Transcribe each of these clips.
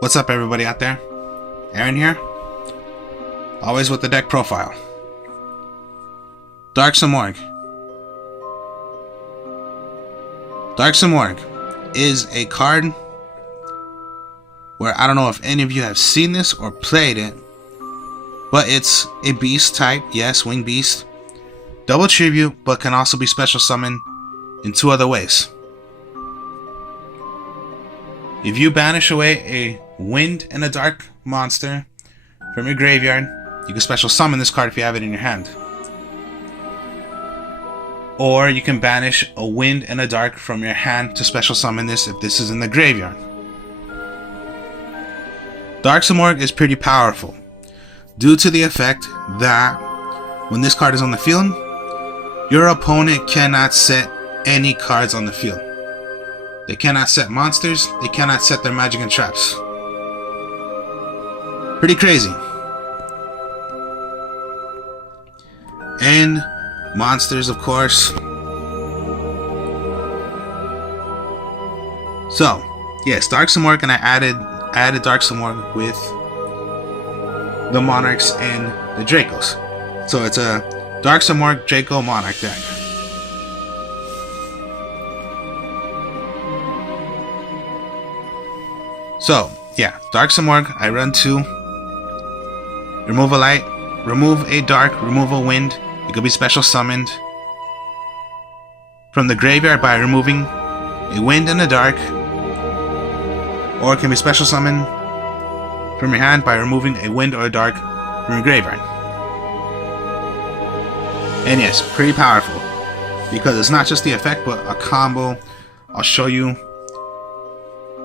What's up, everybody out there? Aaron here. Always with the deck profile. Dark Simorgh. Dark Simorgh is a card where I don't know if any of you have seen this or played it, but it's a beast type, yes, winged beast. Double tribute, but can also be special summoned in 2 other ways. If you banish away a wind and a dark monster from your graveyard, you can special summon this card if you have it in your hand. Or you can banish a wind and a dark from your hand to special summon this if this is in the graveyard. Dark Simorgh is pretty powerful due to the effect that when this card is on the field, your opponent cannot set any cards on the field. They cannot set monsters, they cannot set their magic and traps. Pretty crazy. And monsters, of course. So, yes, Dark Simorgh, and I added Dark Simorgh with the Monarchs and the Dracos. So it's a Dark Simorgh Draco Monarch deck. So, yeah, Dark Simorgh, I run 2. Remove a light, remove a dark, remove a wind. It could be special summoned from the graveyard by removing a wind and a dark. Or it can be special summoned from your hand by removing a wind or a dark from your graveyard. And yes, pretty powerful. Because it's not just the effect, but a combo I'll show you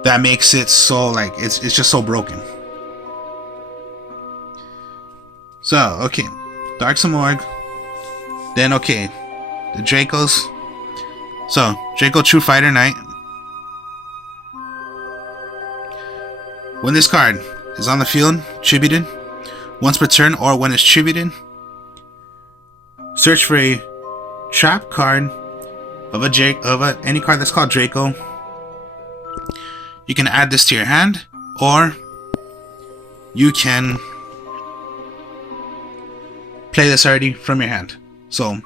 that makes it so, like, it's just so broken. So, okay, Dark Simorgh. Then, okay, the Dracos. So, Draco True Fighter Knight. When this card is on the field, tributed, once per turn, or when it's tributed, search for a trap card of any card that's called Draco. You can add this to your hand, or you can play this already from your hand. So,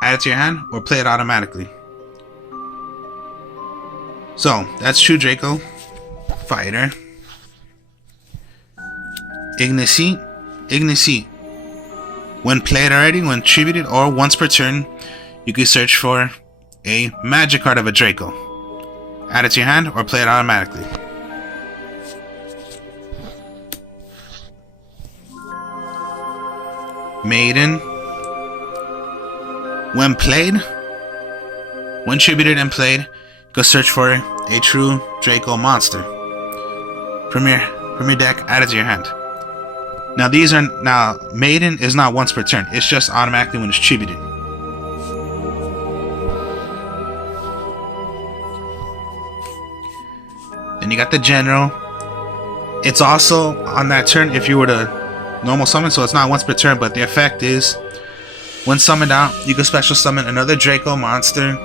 add it to your hand, or play it automatically. So, that's True Draco Fighter. Ignicy. When played already, when tributed, or once per turn, you can search for a magic card of a Draco. Add it to your hand or play it automatically. Maiden. When played, when tributed and played, go search for a true Draco monster from your deck. Add it to your hand. Now Maiden is not once per turn. It's just automatically when it's tributed. Then you got the General. It's also on that turn if you were to normal summon, so it's not once per turn, but the effect is when summoned out, you can special summon another Draco monster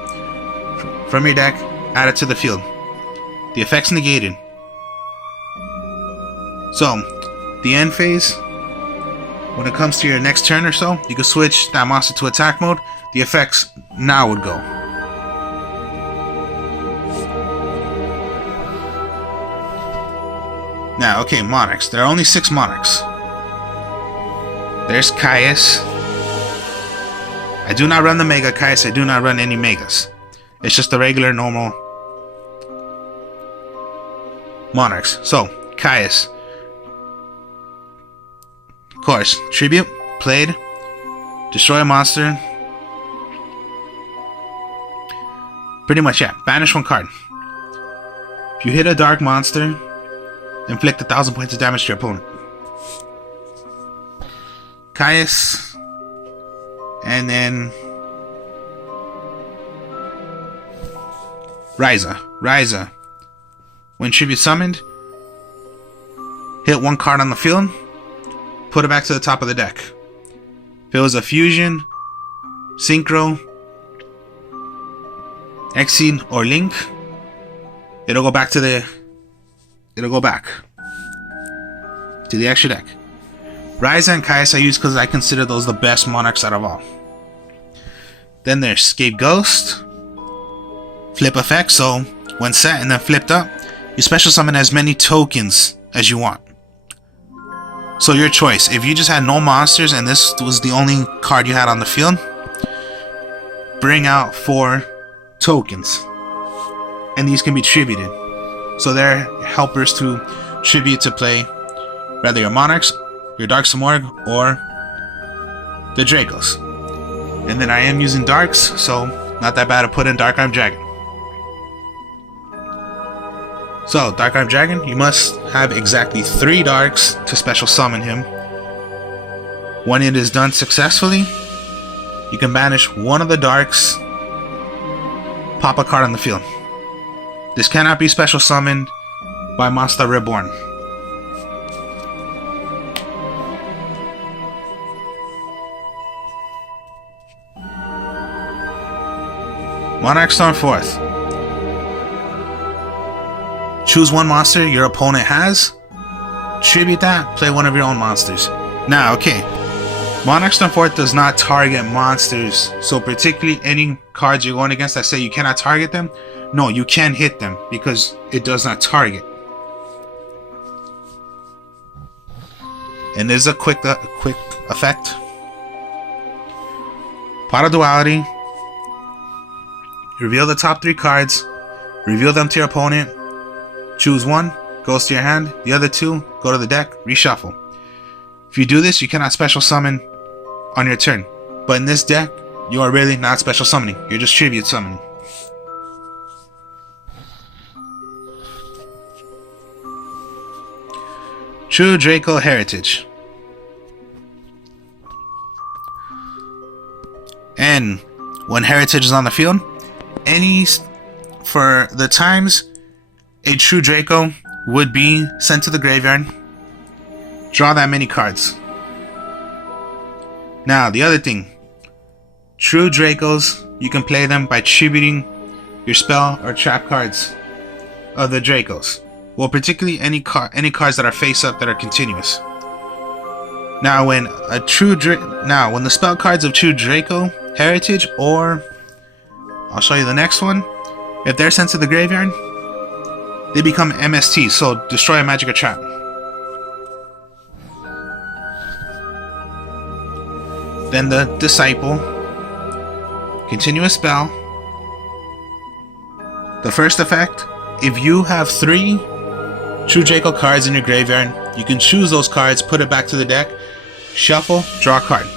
from your deck, add it to the field. The effect's negated. So, the end phase, when it comes to your next turn or so, you can switch that monster to attack mode. The effects now would go. Now, okay, Monarchs. There are only 6 Monarchs. There's Caius. I do not run the Mega Caius. I do not run any Megas. It's just the regular, normal Monarchs. So, Caius. Of course, tribute, played, destroy a monster. Pretty much, yeah. Banish 1 card. If you hit a dark monster, inflict 1,000 points of damage to your opponent. Caius. And then Ryza. When tribute summoned, hit 1 card on the field, put it back to the top of the deck. If it was a fusion, synchro, Exceed or Link, it'll go back to the extra deck. Ryza and Kai'Sa I use because I consider those the best monarchs out of all. Then there's Scapegoat, flip effect, so when set and then flipped up, you special summon as many tokens as you want. So your choice. If you just had no monsters and this was the only card you had on the field, bring out 4 tokens. And these can be tributed. So they're helpers to tribute to play rather your Monarchs, your Dark Simorgh, or the Dracos. And then I am using Darks, so not that bad to put in Dark Arm Dragon. So, Dark Arm Dragon, you must have exactly 3 Darks to special summon him. When it is done successfully, you can banish one of the Darks, pop a card on the field. This cannot be special summoned by Monster Reborn. Monarch Storm 4th. Choose one monster your opponent has, tribute that, play one of your own monsters. Now, okay, Monarch Storm 4th does not target monsters, so particularly any cards you're going against that say you cannot target them, no, you can hit them because it does not target. And there's a quick effect. Pot of Duality. Reveal the top 3 cards, reveal them to your opponent, choose one, goes to your hand, the other 2 go to the deck, reshuffle. If you do this, you cannot special summon on your turn. But in this deck, you are really not special summoning, you're just tribute summoning. True Draco Heritage. And when Heritage is on the field, for the times a true Draco would be sent to the graveyard, draw that many cards. Now the other thing, true Dracos, you can play them by tributing your spell or trap cards of the Dracos. Well, particularly any cards that are face up that are continuous. Now when the spell cards of true Draco Heritage, or I'll show you the next one, if they're sent to the graveyard, they become MST, so destroy a magic or trap. Then the Disciple, continuous spell. The first effect, if you have 3 True Draco cards in your graveyard, you can choose those cards, put it back to the deck, shuffle, draw a card.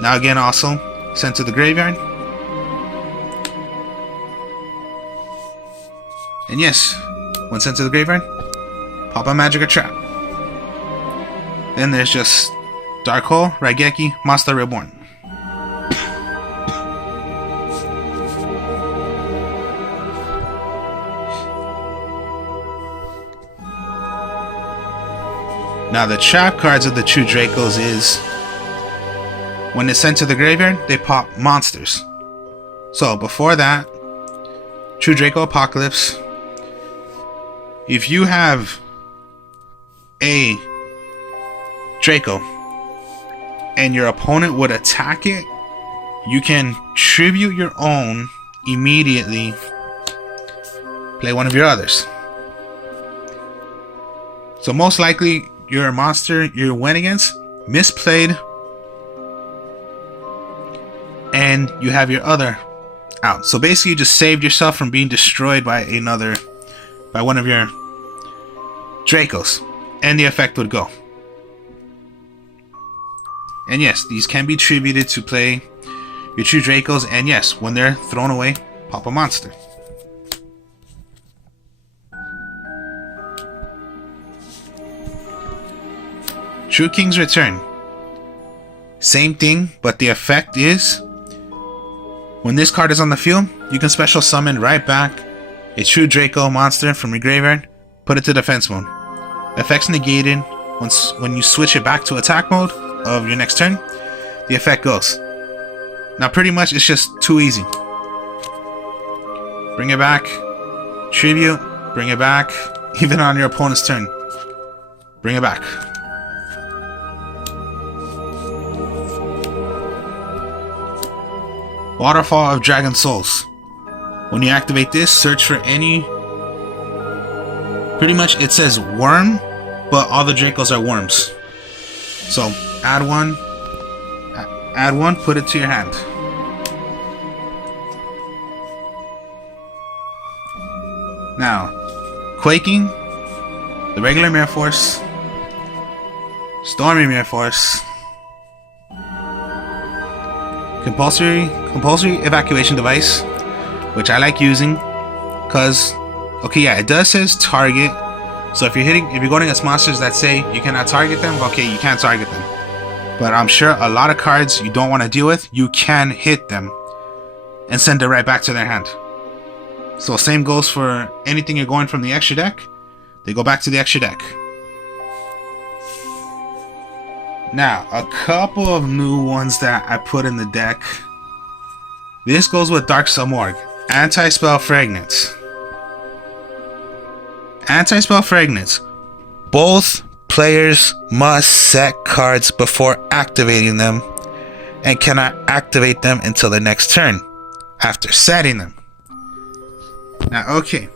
Now again, also sent to the graveyard. And yes, when sent to the graveyard, pop a magic or trap. Then there's just Dark Hole, Raigeki, Monster Reborn. Now the trap cards of the True Dracos is, when it's sent to the graveyard, they pop monsters. So before that, True Draco Apocalypse. If you have a Draco and your opponent would attack it, you can tribute your own immediately, play one of your others. So most likely your monster you went against misplayed and you have your other out. So basically you just saved yourself from being destroyed by one of your Dracos, and the effect would go. And yes, these can be tributed to play your True Dracos, and yes, when they're thrown away, pop a monster. True King's Return. Same thing, but the effect is, when this card is on the field, you can special summon right back a True Draco monster from your graveyard, put it to defense mode. Effects negated when you switch it back to attack mode of your next turn, the effect goes. Now pretty much it's just too easy. Bring it back. Tribute. Bring it back. Even on your opponent's turn. Bring it back. Waterfall of Dragon Souls. When you activate this, search for any... Pretty much it says worm, but all the Dracos are worms. So, add one, put it to your hand. Now, Quaking, the regular Mirror Force, Stormy Mirror Force, compulsory evacuation device, which I like using, cause okay, yeah, it does says target. So if you're going against monsters that say you cannot target them, okay, you can't target them. But I'm sure a lot of cards you don't want to deal with, you can hit them and send it right back to their hand. So same goes for anything you're going from the extra deck, they go back to the extra deck. Now, a couple of new ones that I put in the deck. This goes with Dark Simorgh. Anti-Spell Fragments. Anti-Spell Fragments. Both players must set cards before activating them and cannot activate them until the next turn after setting them. Now, okay.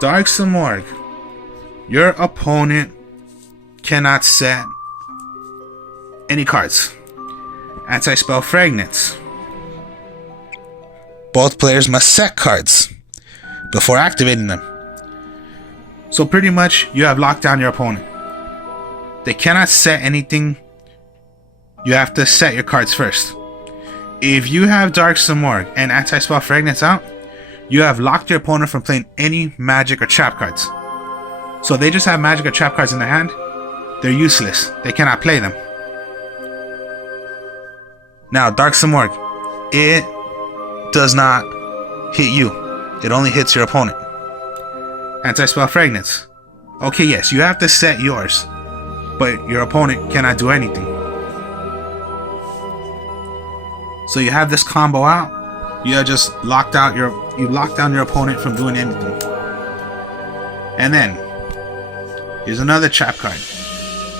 Dark Simorgh. Your opponent cannot set any cards. Anti-Spell Fragments. Both players must set cards before activating them. So pretty much you have locked down your opponent. They cannot set anything. You have to set your cards first. If you have Dark Simorgh and Anti-Spell Fragments out, you have locked your opponent from playing any magic or trap cards. So they just have magic or trap cards in their hand. They're useless. They cannot play them. Now, Dark Simorgh, it does not hit you. It only hits your opponent. Anti-Spell Fragments. Okay, yes, you have to set yours, but your opponent cannot do anything. So you have this combo out. You have just locked down your opponent from doing anything. And then here's another trap card.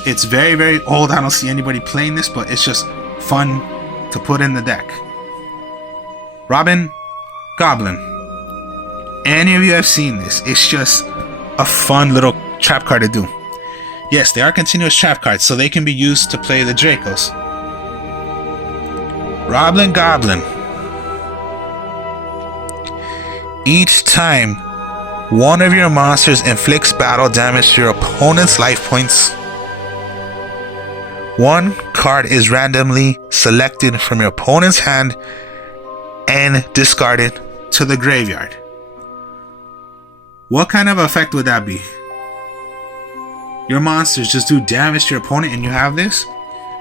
It's very, very old. I don't see anybody playing this, but it's just fun to put in the deck. Robin Goblin. Any of you have seen this? It's just a fun little trap card to do. Yes, they are continuous trap cards, so they can be used to play the Dracos. Robin Goblin. Each time one of your monsters inflicts battle damage to your opponent's life points, one card is randomly selected from your opponent's hand and discarded to the graveyard. What kind of effect would that be? Your monsters just do damage to your opponent and you have this?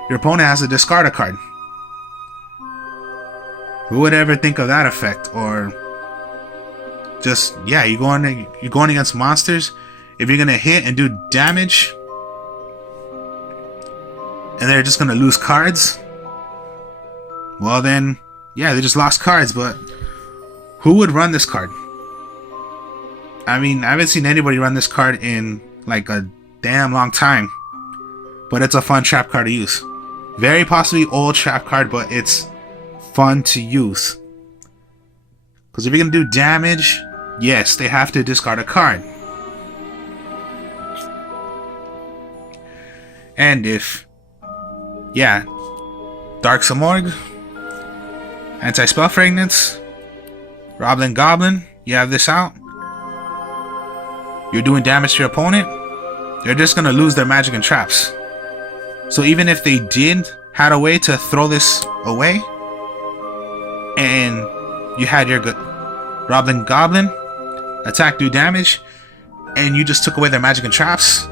Your opponent has to discard a card. Who would ever think of that effect? Or just, yeah, you're going against monsters. If you're gonna hit and do damage and they're just gonna lose cards, well then, yeah, they just lost cards. But who would run this card? I mean, I haven't seen anybody run this card in like a damn long time. But it's a fun trap card to use. Very possibly old trap card, but it's fun to use. Because if you're going to do damage, yes, they have to discard a card. And if, yeah, Dark Simorgh, Anti-Spell Fragments, Robin Goblin, you have this out. You're doing damage to your opponent, they're just going to lose their magic and traps. So even if they had a way to throw this away, and you had your Robin Goblin attack, do damage, and you just took away their magic and traps,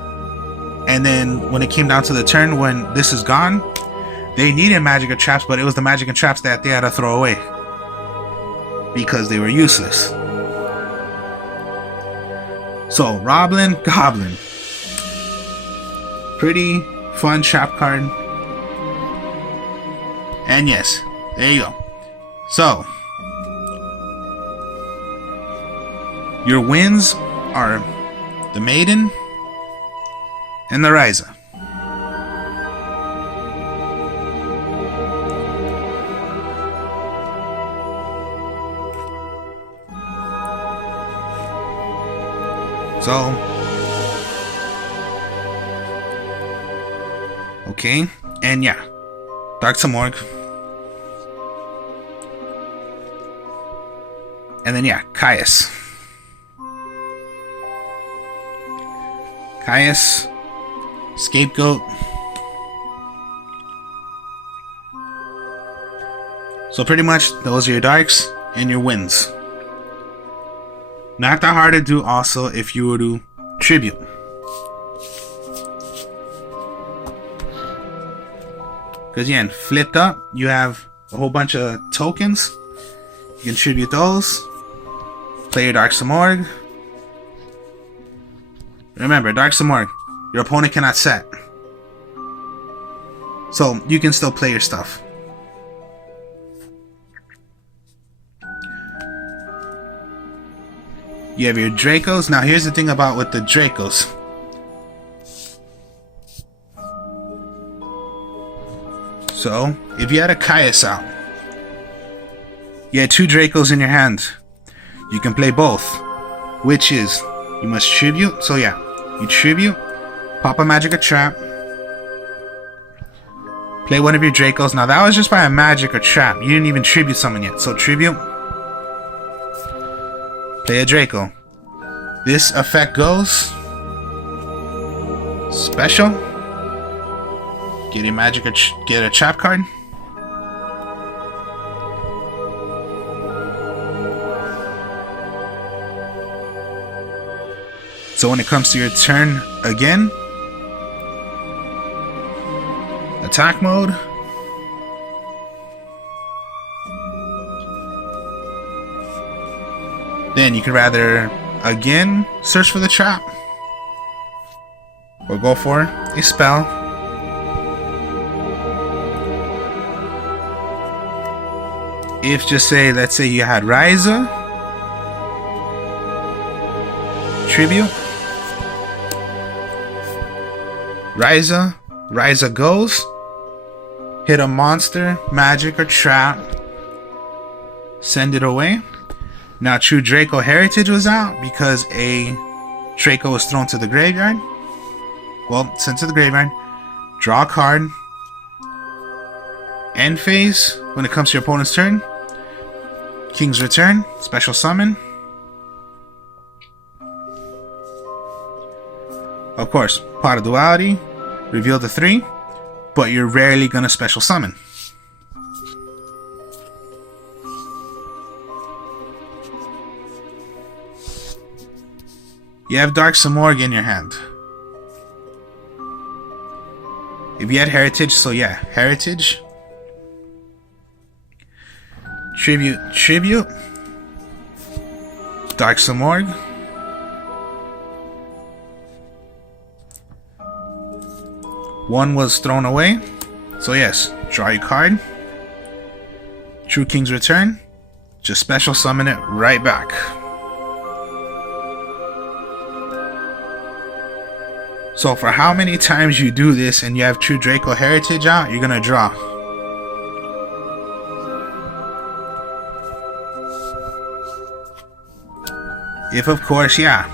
and then when it came down to the turn when this is gone, they needed magic or traps, but it was the magic and traps that they had to throw away because they were useless. So, Robin Goblin. Pretty fun trap card. And yes, there you go. So, Your wins are the Maiden and the Ryza. So, okay, and yeah, Dark Simorgh. And then yeah, Caius. Caius, Scapegoat. So pretty much those are your darks and your wins. Not that hard to do also if you were to tribute. Because again, flipped up, you have a whole bunch of tokens. You can tribute those. Play your Dark Simorgh. Remember, Dark Simorgh, your opponent cannot set. So you can still play your stuff. You have your Dracos. Now here's the thing about with the Dracos. So, if you had a Caius out, you had 2 Dracos in your hand, you can play both. Which is, you must tribute. So yeah, you tribute, pop a magic or trap, play one of your Dracos. Now that was just by a magic or trap. You didn't even tribute summon yet. So tribute, play a Draco. This effect goes special. Get a magic or get a trap card. So when it comes to your turn again, attack mode. Then you could rather again search for the trap or go for a spell. If just say, let's say you had Ryza, tribute, Ryza goes, hit a monster, magic or trap, send it away. Now True Draco Heritage was out because a Draco was thrown to the graveyard. Well, sent to the graveyard. Draw a card. End phase, when it comes to your opponent's turn. King's Return, special summon. Of course, Pot of Duality, reveal the 3, but you're rarely gonna special summon. You have Dark Simorgh in your hand. If you had Heritage, so yeah, Heritage. Tribute. Dark Simorgh. One was thrown away. So yes, draw your card. True King's Return. Just special summon it right back. So for how many times you do this and you have True Draco Heritage out, you're gonna draw. If of course, yeah.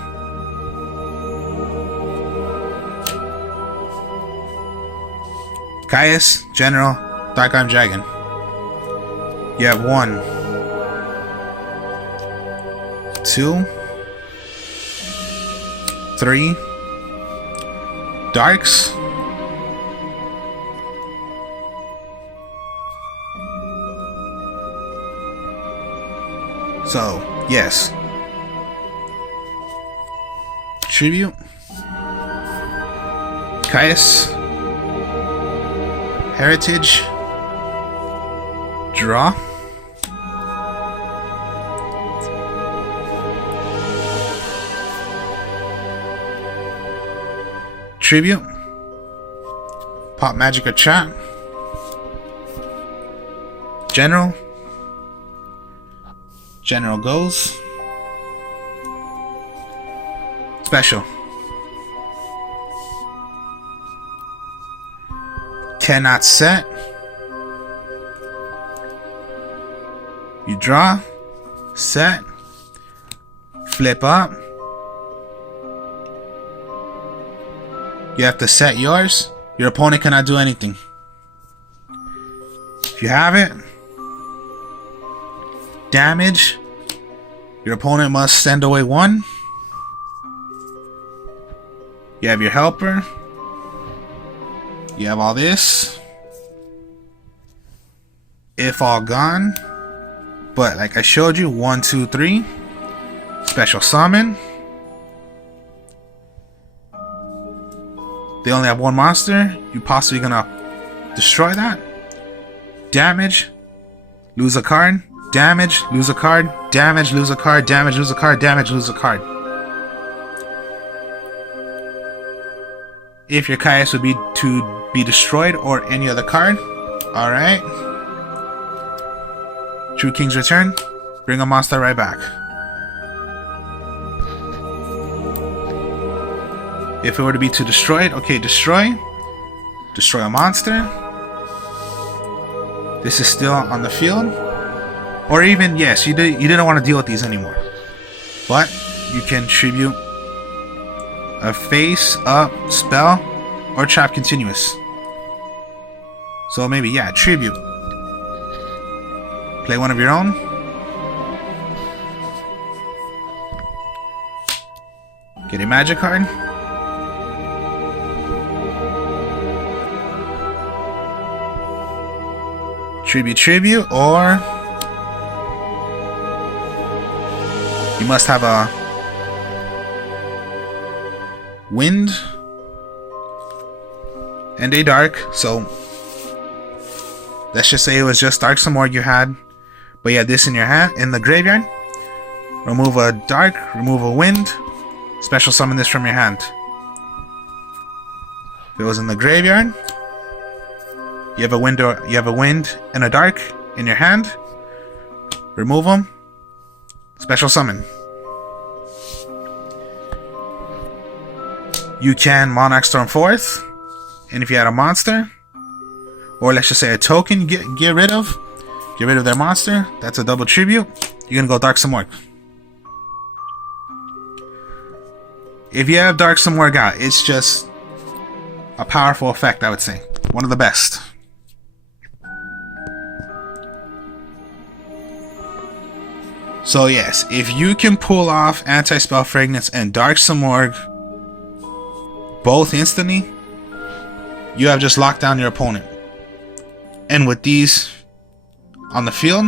Caius, General, Dark Arm Dragon. You have 1, 2, 3 Darks. So, yes. Tribute. Caius. Heritage. Draw. Tribute. Pop Magic or Chat. General. General goes. Special. Cannot set. You draw. Set. Flip up. You have to set yours. Your opponent cannot do anything. If you have it, damage. Your opponent must send away one. You have your helper. You have all this. If all gone. But like I showed you, 1, 2, 3. Special summon. They only have one monster. You possibly gonna destroy that. Damage. Lose a card. Damage. Lose a card. Damage. Lose a card. Damage. Lose a card. Damage. Lose a card. If your Kaius would be to be destroyed or any other card. Alright. True King's Return. Bring a monster right back. If it were to be to destroy it, okay, destroy. Destroy a monster. This is still on the field. Or even, yes, you didn't want to deal with these anymore. But you can tribute a face-up spell or trap continuous. So maybe, yeah, tribute. Play one of your own. Get a magic card. Tribute, or you must have a wind and a dark. So let's just say it was just Dark Simorgh you had, but you had this in your hand in the graveyard. Remove a dark, remove a wind, special summon this from your hand. If it was in the graveyard, you have a wind and a dark in your hand. Remove them. Special summon. You can Monarch Storm forth, and if you had a monster, or let's just say a token, get rid of their monster. That's a double tribute. You're gonna go Dark Simorgh. If you have Dark Simorgh out, it's just a powerful effect. I would say one of the best. So yes, if you can pull off Anti-Spell Fragments and Dark Simorgh both instantly, you have just locked down your opponent. And with these on the field,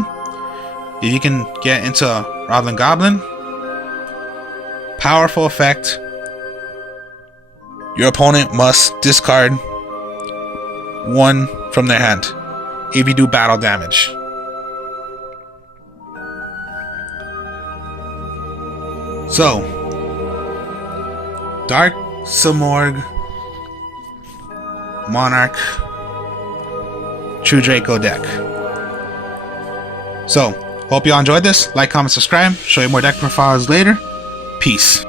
if you can get into Roblin Goblin, powerful effect. Your opponent must discard one from their hand if you do battle damage. So, Dark Simorgh, Monarch, True Draco deck. So, hope you all enjoyed this. Like, comment, subscribe. Show you more deck profiles later. Peace.